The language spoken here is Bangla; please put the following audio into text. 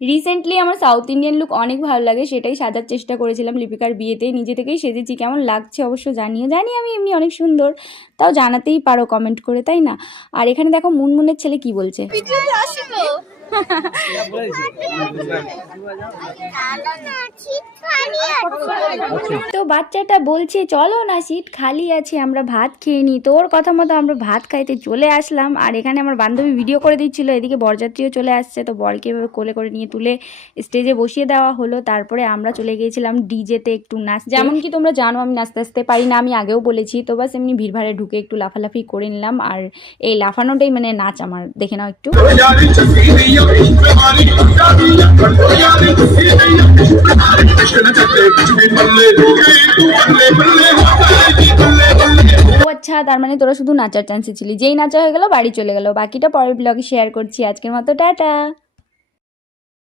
রিসেন্টলি আমার সাউথ ইন্ডিয়ান লুক অনেক ভালো লাগে, সেটাই সাজার চেষ্টা করেছিলাম লিপিকার বিয়েতে। নিজে থেকেই সেজেছি, কেমন লাগছে অবশ্য জানিও। জানি আমি এমনি অনেক সুন্দর, তাও জানাতেই পারো কমেন্ট করে, তাই না? আর এখানে দেখো মুনমুনের ছেলে কি বলছে। তো বাচ্চাটা বলছে চলো না, সিট খালি আছে, আমরা ভাত খেয়ে নিই। তো ওর কথা মতো আমরা ভাত খাইতে চলে আসলাম। আর এখানে আমার বান্ধবী ভিডিও করে দিচ্ছিল, এদিকে বরযাত্রীও চলে আসছে। তো বরকে এভাবে কোলে করে নিয়ে তুলে স্টেজে বসিয়ে দেওয়া হলো। তারপরে আমরা চলে গিয়েছিলাম ডিজেতে একটু নাচ। যেমন কি তোমরা জানো আমি নাচতে আসতে পারি না, আমি আগেও বলেছি। তো বাস এমনি ভিড়ভাড়ে ঢুকে একটু লাফালাফি করে নিলাম। আর এই লাফানোটাই মানে নাচ আমার, দেখে নাও একটু। আচ্ছা, তার মানে তোরা শুধু নাচার চান্সে ছিলি, যেই নাচা হয়ে গেল বাড়ি চলে গেল। বাকিটা পরের ব্লগে শেয়ার করছি। আজকের মতো টাটা।